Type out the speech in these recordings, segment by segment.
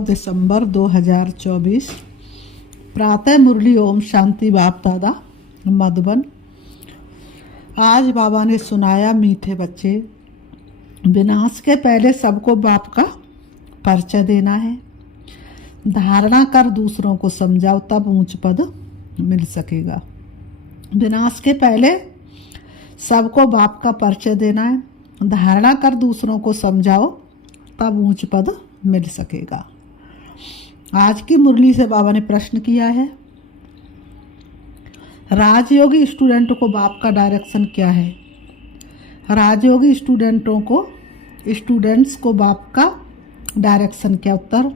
दिसंबर 2024। प्रातः मुरली ओम शांति बाप दादा मधुबन। आज बाबा ने सुनाया, मीठे बच्चे, विनाश के पहले सबको बाप का परिचय देना है। धारणा कर दूसरों को समझाओ, तब ऊंच पद मिल सकेगा। विनाश के पहले सबको बाप का परिचय देना है। धारणा कर दूसरों को समझाओ, तब ऊंच पद मिल सकेगा। आज की मुरली से बाबा ने प्रश्न किया है, राजयोगी स्टूडेंट को बाप का डायरेक्शन क्या है। राजयोगी स्टूडेंट्स को बाप का डायरेक्शन क्या। उत्तर,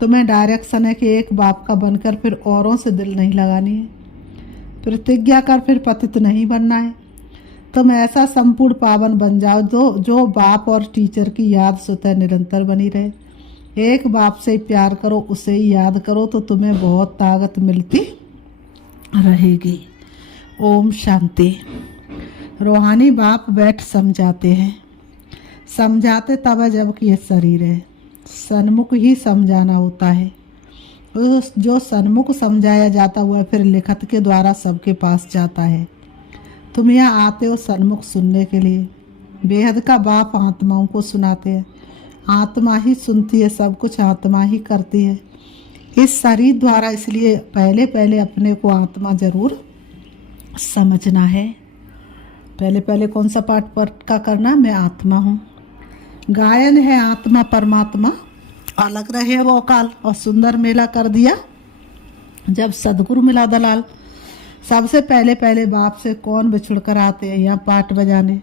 तुम्हें डायरेक्शन है कि एक बाप का बनकर फिर औरों से दिल नहीं लगानी है। प्रतिज्ञा कर फिर पतित नहीं बनना है। तुम ऐसा संपूर्ण पावन बन जाओ जो बाप और टीचर की याद स्वतः निरंतर बनी रहे। एक बाप से ही प्यार करो, उसे ही याद करो, तो तुम्हें बहुत ताकत मिलती रहेगी। ओम शांति। रूहानी बाप बैठ समझाते हैं। समझाते तब है जबकि ये शरीर है। सन्मुख ही समझाना होता है। जो सन्मुख समझाया जाता हुआ फिर लिखत के द्वारा सबके पास जाता है। तुम यहाँ आते हो सन्मुख सुनने के लिए। बेहद का बाप आत्माओं को सुनाते हैं। आत्मा ही सुनती है, सब कुछ आत्मा ही करती है इस शरीर द्वारा। इसलिए पहले अपने को आत्मा जरूर समझना है। पहले कौन सा पाठ का करना, मैं आत्मा हूँ। गायन है आत्मा परमात्मा अलग रहे वो काल। और सुंदर मेला कर दिया जब सदगुरु मिला दलाल। सबसे पहले बाप से कौन बिछुड़ कर आते हैं यहाँ पाठ बजाने।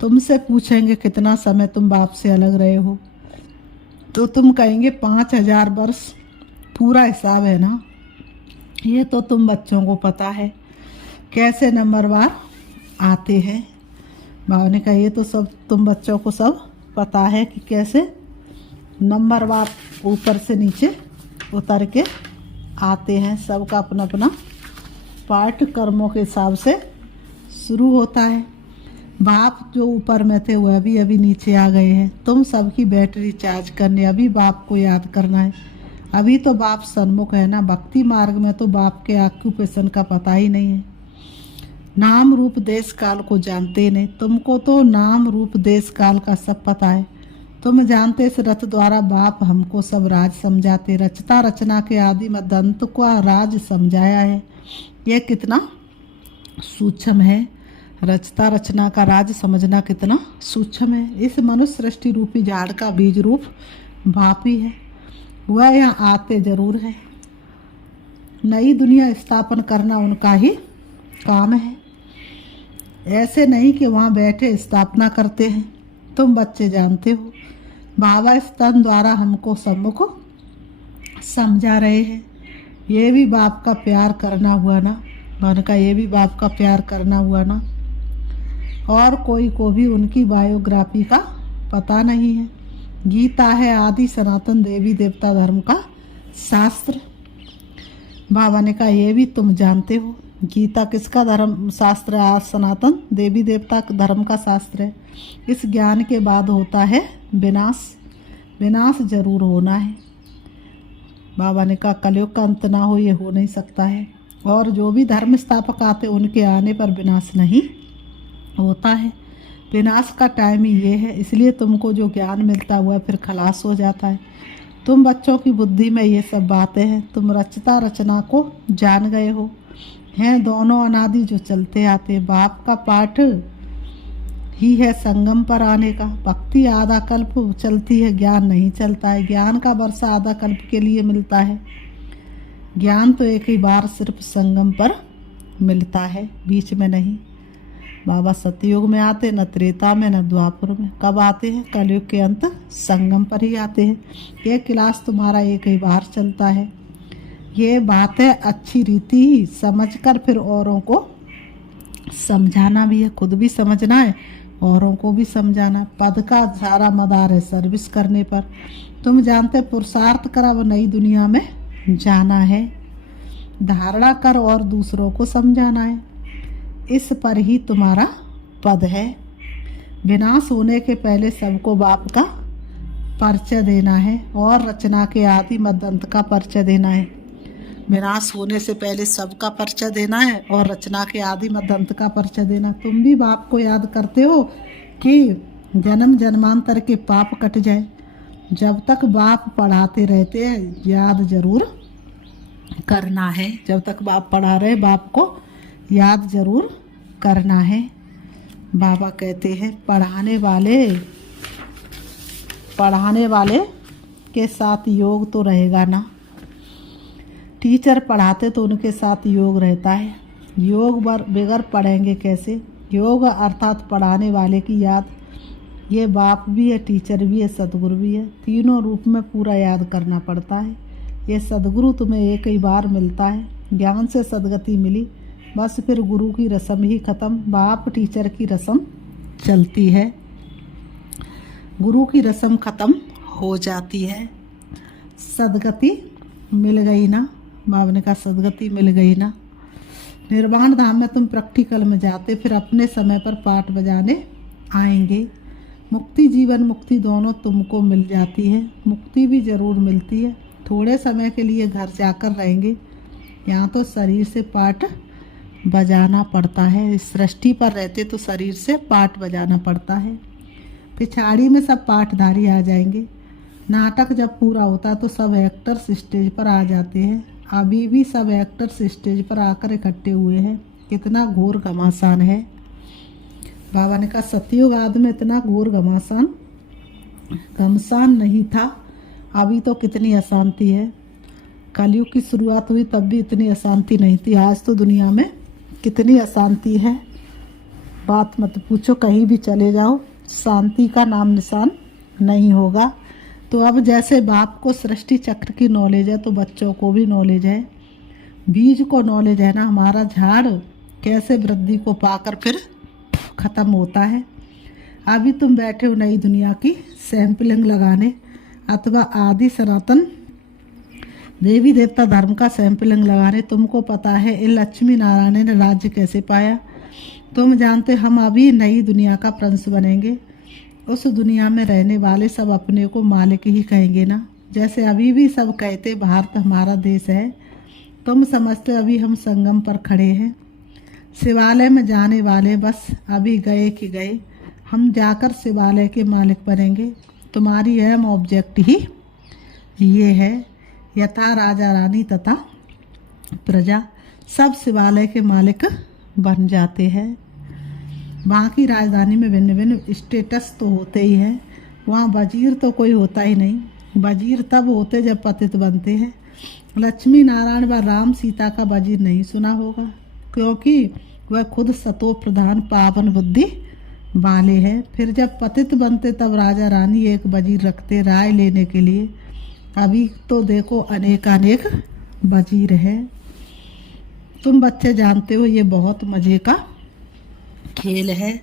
तुमसे पूछेंगे कितना समय तुम बाप से अलग रहे हो, तो तुम कहेंगे 5000 वर्ष। पूरा हिसाब है ना। ये तो तुम बच्चों को पता है कैसे नंबरवार आते हैं। बाबा ने कहा ये तो सब तुम बच्चों को सब पता है कि कैसे नंबरवार ऊपर से नीचे उतर के आते हैं। सबका अपना अपना पाठ कर्मों के हिसाब से शुरू होता है। बाप जो ऊपर में थे वो अभी नीचे आ गए हैं। तुम सबकी बैटरी चार्ज करने अभी बाप को याद करना है। अभी तो बाप सन्मुख है ना। भक्ति मार्ग में तो बाप के ऑक्यूपेशन का पता ही नहीं है। नाम रूप देश काल को जानते ही नहीं। तुमको तो नाम रूप देश काल का सब पता है। तुम जानते इस रथ द्वारा बाप हमको सब राज समझाते। रचता रचना के आदि मध्य अंत का राज समझाया है। यह कितना सूक्ष्म है। रचता रचना का राज समझना कितना सूक्ष्म है। इस मनुष्य सृष्टि रूपी झाड़ का बीज रूप बाप ही है। वह यहाँ आते जरूर है। नई दुनिया स्थापन करना उनका ही काम है। ऐसे नहीं कि वहाँ बैठे स्थापना करते हैं। तुम बच्चे जानते हो बाबा स्तन द्वारा हमको सम्मुख समझा रहे हैं। ये भी बाप का प्यार करना हुआ ना। मन का ये भी बाप का प्यार करना हुआ ना। और कोई को भी उनकी बायोग्राफी का पता नहीं है। गीता है आदि सनातन देवी देवता धर्म का शास्त्र। बाबा ने कहा ये भी तुम जानते हो। गीता किसका धर्म शास्त्र है। सनातन देवी देवता धर्म का शास्त्र है। इस ज्ञान के बाद होता है विनाश। विनाश जरूर होना है। बाबा ने कहा कलयुग का अंत ना हो, ये हो नहीं सकता है। और जो भी धर्म स्थापक आते उनके आने पर विनाश नहीं होता है। विनाश का टाइम ही ये है। इसलिए तुमको जो ज्ञान मिलता हुआ फिर खलास हो जाता है। तुम बच्चों की बुद्धि में ये सब बातें हैं। तुम रचता रचना को जान गए हो। हैं दोनों अनादि जो चलते आते। बाप का पाठ ही है संगम पर आने का। भक्ति आधा कल्प चलती है, ज्ञान नहीं चलता है। ज्ञान का वर्षा आधा कल्प के लिए मिलता है। ज्ञान तो एक ही बार सिर्फ संगम पर मिलता है, बीच में नहीं। बाबा सतयुग में आते न त्रेता में न द्वापर में। कब आते हैं? कलयुग के अंत संगम पर ही आते हैं। ये क्लास तुम्हारा एक ही बार चलता है। ये बातें अच्छी रीति समझकर फिर औरों को समझाना भी है। खुद भी समझना है, औरों को भी समझाना। पद का सारा मदार है सर्विस करने पर। तुम जानते पुरुषार्थ कर अब नई दुनिया में जाना है। धारणा कर और दूसरों को समझाना है। इस पर ही तुम्हारा पद है। विनाश होने के पहले सबको बाप का परिचय देना है और रचना के आदि मद्दंत का परिचय देना है। विनाश होने से पहले सबका परिचय देना है और रचना के आदि मद्दंत का परिचय देना। तुम भी बाप को याद करते हो कि जन्म जन्मांतर के पाप कट जाए। जब तक बाप पढ़ाते रहते हैं याद जरूर करना है। जब तक बाप पढ़ा रहे बाप को याद जरूर करना है। बाबा कहते हैं पढ़ाने वाले के साथ योग तो रहेगा ना। टीचर पढ़ाते तो उनके साथ योग रहता है। योग बगैर पढ़ेंगे कैसे। योग अर्थात पढ़ाने वाले की याद। ये बाप भी है, टीचर भी है, सदगुरु भी है। तीनों रूप में पूरा याद करना पड़ता है। ये सदगुरु तुम्हें एक ही बार मिलता है। ज्ञान से सदगति मिली, बस फिर गुरु की रस्म ही खत्म। बाप टीचर की रस्म चलती है, गुरु की रस्म खत्म हो जाती है। सदगति मिल गई ना। बाबा ने कहा सदगति मिल गई ना। निर्वाण धाम में तुम प्रैक्टिकल में जाते, फिर अपने समय पर पाठ बजाने आएंगे। मुक्ति जीवन मुक्ति दोनों तुमको मिल जाती है। मुक्ति भी ज़रूर मिलती है। थोड़े समय के लिए घर जाकर रहेंगे। यहाँ तो शरीर से पाठ बजाना पड़ता है। इस सृष्टि पर रहते तो शरीर से पाठ बजाना पड़ता है। पिछाड़ी में सब पाठधारी आ जाएंगे। नाटक जब पूरा होता तो सब एक्टर्स स्टेज पर आ जाते हैं। अभी भी सब एक्टर्स स्टेज पर आकर इकट्ठे हुए हैं। कितना घोर घमासान है। बाबा ने कहा सतयुग आदि में इतना घोर घमसान नहीं था। अभी तो कितनी अशांति है। कलयुग की शुरुआत हुई तब भी इतनी अशांति नहीं थी। आज तो दुनिया में कितनी अशांति है, बात मत पूछो। कहीं भी चले जाओ शांति का नाम निशान नहीं होगा। तो अब जैसे बाप को सृष्टि चक्र की नॉलेज है तो बच्चों को भी नॉलेज है। बीज को नॉलेज है ना, हमारा झाड़ कैसे वृद्धि को पाकर फिर ख़त्म होता है। अभी तुम बैठे हो नई दुनिया की सैंपलिंग लगाने अथवा आदि सनातन देवी देवता धर्म का सैंपलिंग लगाने। तुमको पता है इन लक्ष्मी नारायण ने राज्य कैसे पाया। तुम जानते हम अभी नई दुनिया का प्रिंस बनेंगे। उस दुनिया में रहने वाले सब अपने को मालिक ही कहेंगे ना। जैसे अभी भी सब कहते भारत हमारा देश है, तुम समझते अभी हम संगम पर खड़े हैं। शिवालय में जाने वाले बस अभी गए कि गए। हम जाकर शिवालय के मालिक बनेंगे। तुम्हारी अहम ऑब्जेक्ट ही ये है। यथा राजा रानी तथा प्रजा सब शिवालय के मालिक बन जाते हैं। वहाँ की राजधानी में भिन्न भिन्न स्टेटस तो होते ही हैं। वहाँ वजीर तो कोई होता ही नहीं। वजीर तब होते जब पतित बनते हैं। लक्ष्मी नारायण व राम सीता का वजीर नहीं सुना होगा, क्योंकि वह खुद सतो प्रधान पावन बुद्धि वाले हैं। फिर जब पतित बनते तब राजा रानी एक वजीर रखते राय लेने के लिए। अभी तो देखो अनेकानेक वजीर हैं। तुम बच्चे जानते हो ये बहुत मज़े का खेल है।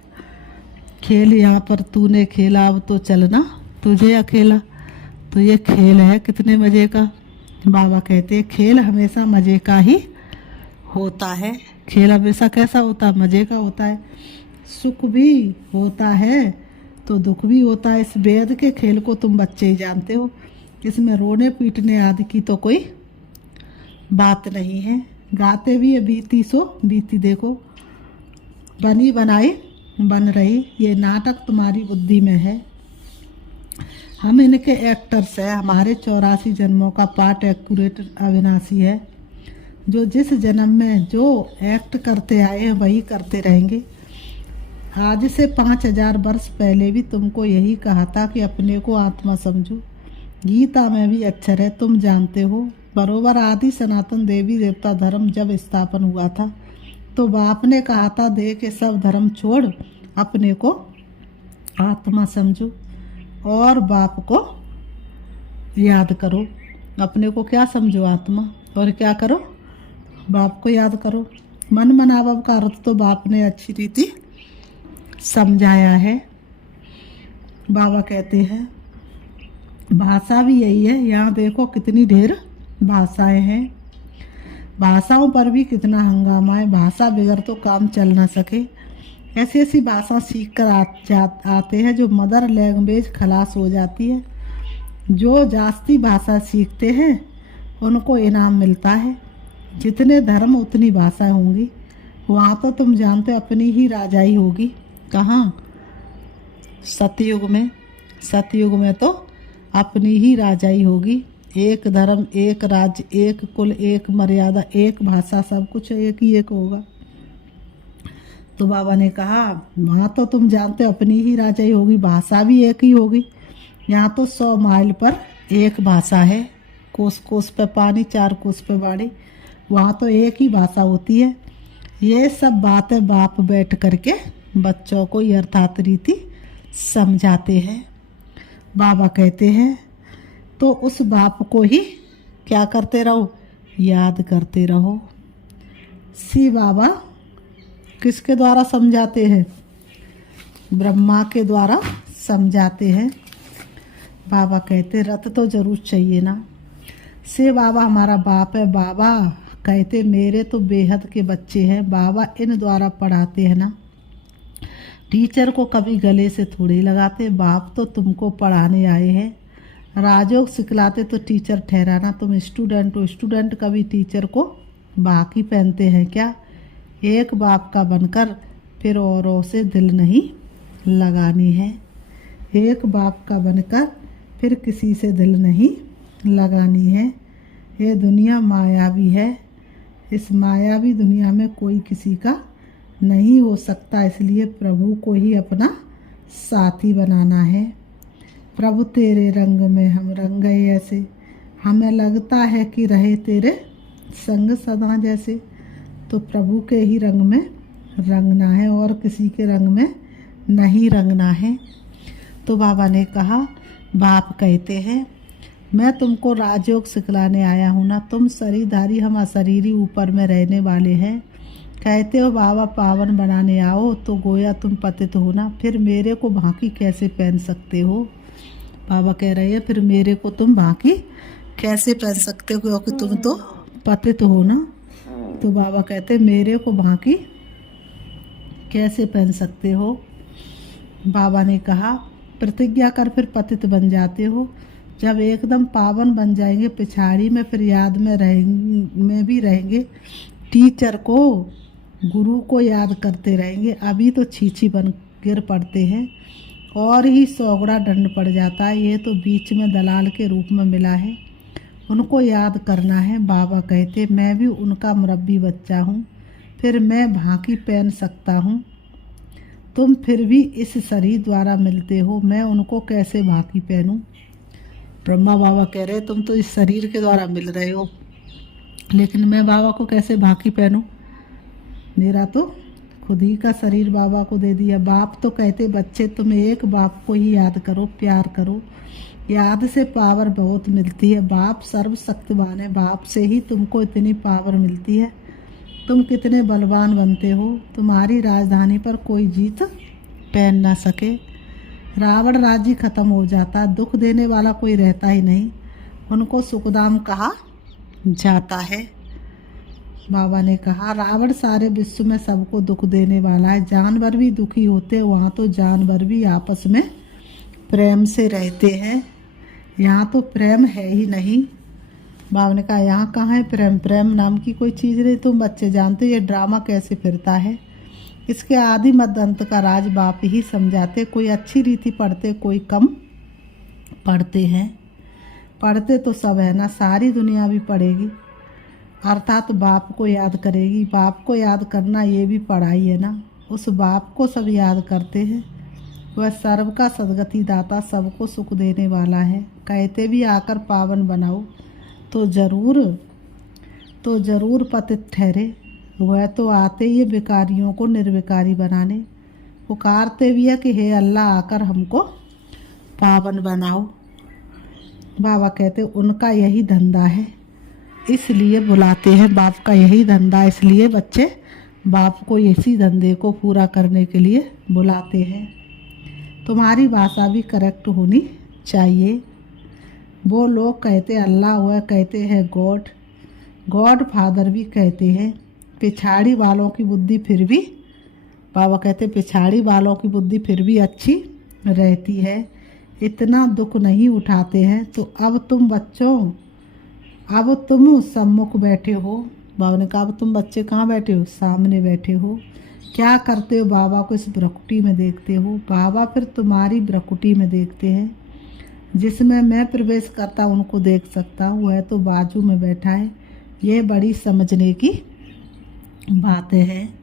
खेल यहाँ पर तूने खेला, अब तो चलना तुझे अकेला। तो ये खेल है कितने मज़े का। बाबा कहते हैं खेल हमेशा मज़े का ही होता है। खेल हमेशा कैसा होता है, मज़े का होता है। सुख भी होता है तो दुख भी होता है। इस वेद के खेल को तुम बच्चे ही जानते हो। इसमें रोने पीटने आदि की तो कोई बात नहीं है। गाते भी है बीती सो बीती देखो, बनी बनाई बन रही। ये नाटक तुम्हारी बुद्धि में है। हम इनके एक्टर्स हैं। हमारे 84 जन्मों का पार्ट एक्यूरेट अविनाशी है। जो जिस जन्म में जो एक्ट करते आए हैं वही करते रहेंगे। आज से 5000 वर्ष पहले भी तुमको यही कहा था कि अपने को आत्मा समझो। गीता में भी अक्षर है, तुम जानते हो। बरोबर आदि सनातन देवी देवता धर्म जब स्थापन हुआ था तो बाप ने कहा था दे के सब धर्म छोड़ अपने को आत्मा समझो और बाप को याद करो। अपने को क्या समझो, आत्मा, और क्या करो, बाप को याद करो। मन मनावब का अर्थ तो बाप ने अच्छी रीति समझाया है। बाबा कहते हैं भाषा भी यही है। यहाँ देखो कितनी ढेर भाषाएं हैं। भाषाओं पर भी कितना हंगामा है। भाषा बगैर तो काम चल ना सके। ऐसी ऐसी भाषा सीख कर आते हैं जो मदर लैंग्वेज खलास हो जाती है। जो जास्ती भाषा सीखते हैं उनको इनाम मिलता है। जितने धर्म उतनी भाषा होंगी। वहाँ तो तुम जानते हो अपनी ही राजाई होगी। कहाँ? सतयुग में। सतयुग में तो अपनी ही राजाई होगी। एक धर्म, एक राज्य, एक कुल, एक मर्यादा, एक भाषा, सब कुछ एक ही एक होगा। तो बाबा ने कहा वहाँ तो तुम जानते हो अपनी ही राजाई होगी, भाषा भी एक ही होगी। यहाँ तो 100 माइल पर एक भाषा है। कोस कोस पे पानी, 4 कोस पे बाड़ी। वहाँ तो एक ही भाषा होती है। ये सब बातें बाप बैठ करके बच्चों को यथार्थ रीति समझाते हैं। बाबा कहते हैं तो उस बाप को ही क्या करते रहो? याद करते रहो। शिव बाबा किसके द्वारा समझाते हैं? ब्रह्मा के द्वारा समझाते हैं। बाबा कहते रथ तो जरूर चाहिए ना। शिव बाबा हमारा बाप है। बाबा कहते मेरे तो बेहद के बच्चे हैं। बाबा इन द्वारा पढ़ाते हैं ना। टीचर को कभी गले से थोड़ी लगाते। बाप तो तुमको पढ़ाने आए हैं। राजयोग सिखलाते तो टीचर ठहराना। तुम स्टूडेंट हो। स्टूडेंट कभी टीचर को बाकी पहनते हैं क्या? एक बाप का बनकर फिर औरों से दिल नहीं लगानी है। एक बाप का बनकर फिर किसी से दिल नहीं लगानी है। ये दुनिया मायावी है। इस मायावी दुनिया में कोई किसी का नहीं हो सकता। इसलिए प्रभु को ही अपना साथी बनाना है। प्रभु तेरे रंग में हम रंग गए ऐसे, हमें लगता है कि रहे तेरे संग सदा जैसे। तो प्रभु के ही रंग में रंगना है और किसी के रंग में नहीं रंगना है। तो बाबा ने कहा बाप कहते हैं मैं तुमको राजयोग सिखलाने आया हूँ ना। तुम शरीरधारी, हम अशरीरी ऊपर में रहने वाले हैं। कहते हो बाबा पावन बनाने आओ तो गोया तुम पतित हो ना। फिर मेरे को भांकी कैसे पहन सकते हो? बाबा कह रहे हैं फिर मेरे को तुम भांकी कैसे पहन सकते हो क्योंकि तुम तो पतित हो ना। तो बाबा कहते मेरे को भांकी कैसे पहन सकते हो? बाबा ने कहा प्रतिज्ञा कर फिर पतित बन जाते हो। जब एकदम पावन बन जाएंगे पिछाड़ी में फिर याद में भी रहेंगे। टीचर को, गुरु को याद करते रहेंगे। अभी तो छीछी बन गिर पड़ते हैं और ही 100 गुना दंड पड़ जाता है। ये तो बीच में दलाल के रूप में मिला है, उनको याद करना है। बाबा कहते मैं भी उनका मुरब्बी बच्चा हूँ, फिर मैं भांकी पहन सकता हूँ। तुम फिर भी इस शरीर द्वारा मिलते हो, मैं उनको कैसे भांकी पहनूँ? ब्रह्मा बाबा कह रहे तुम तो इस शरीर के द्वारा मिल रहे हो, लेकिन मैं बाबा को कैसे भांकी पहनूँ? मेरा तो खुद ही का शरीर बाबा को दे दिया। बाप तो कहते बच्चे तुम एक बाप को ही याद करो, प्यार करो। याद से पावर बहुत मिलती है। बाप सर्वशक्तिवान है। बाप से ही तुमको इतनी पावर मिलती है। तुम कितने बलवान बनते हो। तुम्हारी राजधानी पर कोई जीत पहन ना सके। रावण राज्य खत्म हो जाता, दुख देने वाला कोई रहता ही नहीं। उनको सुखदाम कहा जाता है। बाबा ने कहा रावण सारे विश्व में सबको दुख देने वाला है। जानवर भी दुखी होते हैं, वहाँ तो जानवर भी आपस में प्रेम से रहते हैं। यहाँ तो प्रेम है ही नहीं। बाबा ने कहा यहाँ कहाँ है प्रेम? प्रेम नाम की कोई चीज़ नहीं। तुम बच्चे जानते ये ड्रामा कैसे फिरता है। इसके आदि मध्य अंत का राज बाप ही समझाते। कोई अच्छी रीति पढ़ते, कोई कम पढ़ते हैं। पढ़ते तो सब है ना, सारी दुनिया भी पढ़ेगी, अर्थात बाप को याद करेगी। बाप को याद करना ये भी पढ़ाई है ना। उस बाप को सब याद करते हैं। वह सर्व का सदगति दाता, सबको सुख देने वाला है। कहते भी आकर पावन बनाओ तो जरूर पतित ठहरे। वह तो आते ही विकारियों को निर्विकारी बनाने। पुकारते भी है कि हे अल्लाह आकर हमको पावन बनाओ। बाबा कहते उनका यही धंधा है, इसलिए बुलाते हैं। बाप का यही धंधा, इसलिए बच्चे बाप को इसी धंधे को पूरा करने के लिए बुलाते हैं। तुम्हारी भाषा भी करेक्ट होनी चाहिए। वो लोग कहते अल्लाह, वह कहते हैं गॉड, गॉड फादर भी कहते हैं। पिछाड़ी वालों की बुद्धि फिर भी, बाबा कहते पिछाड़ी वालों की बुद्धि फिर भी अच्छी रहती है। इतना दुख नहीं उठाते हैं। तो अब तुम बच्चों, अब तुम सम्मुख बैठे हो। बाबा ने कहा अब तुम बच्चे कहाँ बैठे हो? सामने बैठे हो। क्या करते हो? बाबा को इस भ्रकुटी में देखते हो। बाबा फिर तुम्हारी भ्रकुटी में देखते हैं। जिसमें मैं प्रवेश करता उनको देख सकता हूँ, वह तो बाजू में बैठा है। ये बड़ी समझने की बातें हैं।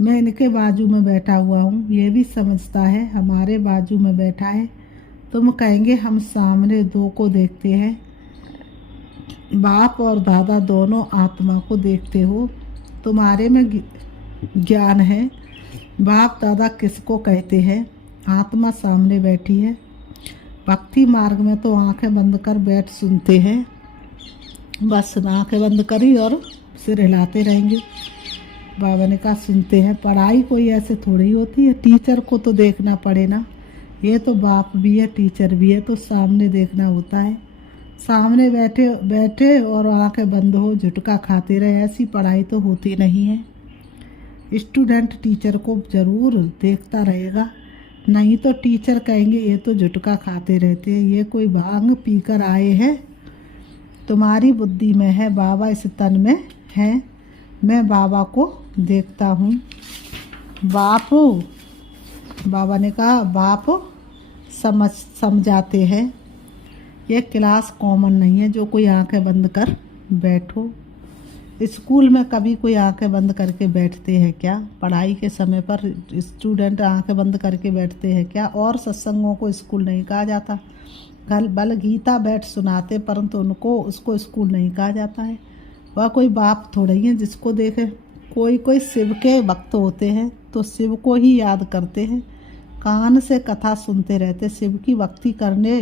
मैं इनके बाजू में बैठा हुआ हूँ, ये भी समझता है हमारे बाजू में बैठा है। तुम कहेंगे हम सामने दो को देखते हैं। बाप और दादा दोनों आत्मा को देखते हो। तुम्हारे में ज्ञान है। बाप दादा किसको कहते हैं? आत्मा सामने बैठी है। भक्ति मार्ग में तो आंखें बंद कर बैठ सुनते हैं, बस आंखें बंद करी और सिर हिलाते रहेंगे। बाबा ने कहा सुनते हैं। पढ़ाई कोई ऐसे थोड़ी होती है, टीचर को तो देखना पड़े ना। ये तो बाप भी है, टीचर भी है, तो सामने देखना होता है। सामने बैठे बैठे और आंखें बंद हो झुटका खाते रहे, ऐसी पढ़ाई तो होती नहीं है। स्टूडेंट टीचर को ज़रूर देखता रहेगा, नहीं तो टीचर कहेंगे ये तो झुटका खाते रहते हैं, ये कोई भांग पीकर आए हैं। तुम्हारी बुद्धि में है, बाबा इस तन में है। मैं बाबा को देखता हूँ। बाबा ने कहा बाप समझाते हैं। ये क्लास कॉमन नहीं है जो कोई आंखें बंद कर बैठो। स्कूल में कभी कोई आंखें बंद करके बैठते हैं क्या? पढ़ाई के समय पर स्टूडेंट आंखें बंद करके बैठते हैं क्या? और सत्संगों को स्कूल नहीं कहा जाता। कल बल गीता बैठ सुनाते, परंतु उनको उसको स्कूल नहीं कहा जाता है। वह कोई बाप थोड़ा ही है जिसको देखे। कोई शिव के भक्त होते हैं तो शिव को ही याद करते हैं, कान से कथा सुनते रहते। शिव की भक्ति करने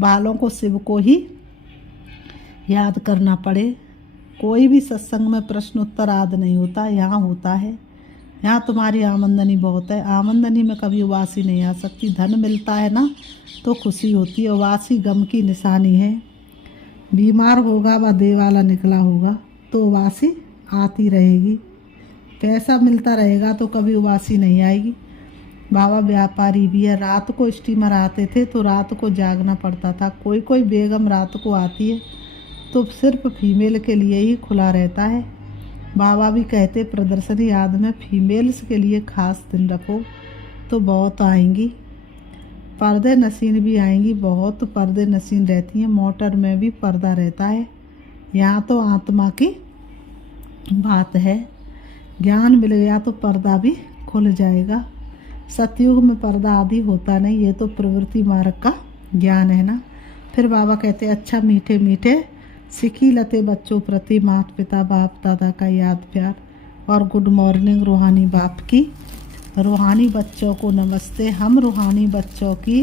वालों को शिव को ही याद करना पड़े। कोई भी सत्संग में प्रश्न उत्तर आदि नहीं होता, यहाँ होता है। यहाँ तुम्हारी आमदनी बहुत है, आमदनी में कभी उबासी नहीं आ सकती। धन मिलता है ना तो खुशी होती है, उबासी गम की निशानी है। बीमार होगा व दे वाला निकला होगा तो उबासी आती रहेगी। पैसा मिलता रहेगा तो कभी उबासी नहीं आएगी। बाबा व्यापारी भी है। रात को स्टीमर आते थे तो रात को जागना पड़ता था। कोई बेगम रात को आती है तो सिर्फ फीमेल के लिए ही खुला रहता है। बाबा भी कहते प्रदर्शनी याद में फीमेल्स के लिए खास दिन रखो तो बहुत आएंगी। पर्दे नसीन भी आएंगी, बहुत पर्दे नसीन रहती हैं। मोटर में भी पर्दा रहता है। यहाँ तो आत्मा की बात है। ज्ञान मिल गया तो पर्दा भी खुल जाएगा। सतयुग में पर्दा आदि होता नहीं, ये तो प्रवृत्ति मार्ग का ज्ञान है ना। फिर बाबा कहते अच्छा मीठे मीठे सिखी लते बच्चों प्रति माता पिता बाप दादा का याद प्यार और गुड मॉर्निंग रूहानी बाप की। रूहानी बच्चों को नमस्ते। हम रूहानी बच्चों की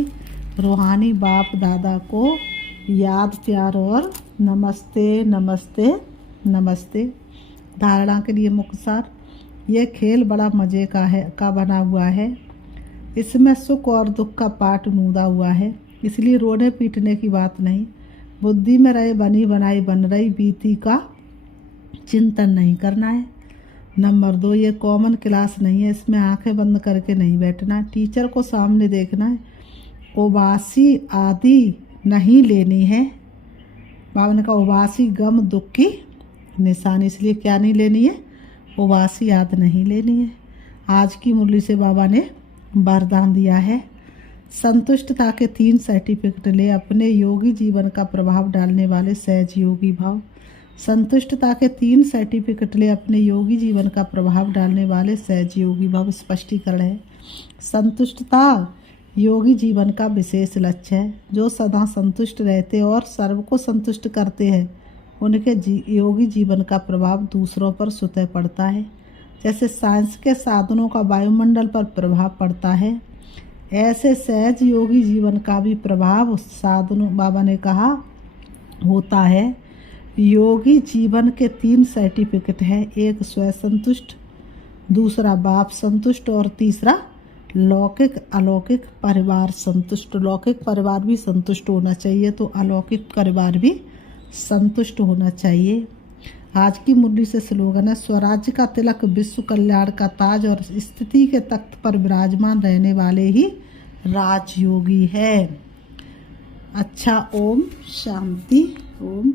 रूहानी बाप दादा को याद प्यार और नमस्ते नमस्ते नमस्ते। धारणा के लिए मुख्य सार, ये खेल बड़ा मज़े का बना हुआ है। इसमें सुख और दुख का पाठ नूदा हुआ है, इसलिए रोने पीटने की बात नहीं। बुद्धि में रहे बनी बनाई बन रही बीती का चिंतन नहीं करना है। नंबर 2, ये कॉमन क्लास नहीं है, इसमें आंखें बंद करके नहीं बैठना है। टीचर को सामने देखना है। उबासी आदि नहीं लेनी है। बाबा ने कहा उबासी गम दुख की निशानी, इसलिए क्या नहीं लेनी है? उबासी याद नहीं लेनी है। आज की मुरली से बाबा ने वरदान दिया है। संतुष्टता के 3 सर्टिफिकेट ले अपने योगी जीवन का प्रभाव डालने वाले सहज योगी भाव। संतुष्टता के 3 सर्टिफिकेट ले अपने योगी जीवन का प्रभाव डालने वाले सहज योगी भाव। स्पष्टीकरण है, संतुष्टता योगी जीवन का विशेष लक्ष्य है। जो सदा संतुष्ट रहते और सर्व को संतुष्ट करते हैं उनके योगी जीवन का प्रभाव दूसरों पर स्वतः पड़ता है। जैसे साइंस के साधनों का वायुमंडल पर प्रभाव पड़ता है, ऐसे सहज योगी जीवन का भी प्रभाव साधनों, बाबा ने कहा, होता है। योगी जीवन के 3 सर्टिफिकेट हैं। एक स्वयं संतुष्ट, दूसरा बाप संतुष्ट और तीसरा लौकिक अलौकिक परिवार संतुष्ट। लौकिक परिवार भी संतुष्ट होना चाहिए तो अलौकिक परिवार भी संतुष्ट होना चाहिए। आज की मुरली से स्लोगन है, स्वराज्य का तिलक विश्व कल्याण का ताज और स्थिति के तख्त पर विराजमान रहने वाले ही राजयोगी है। अच्छा, ओम शांति। ओम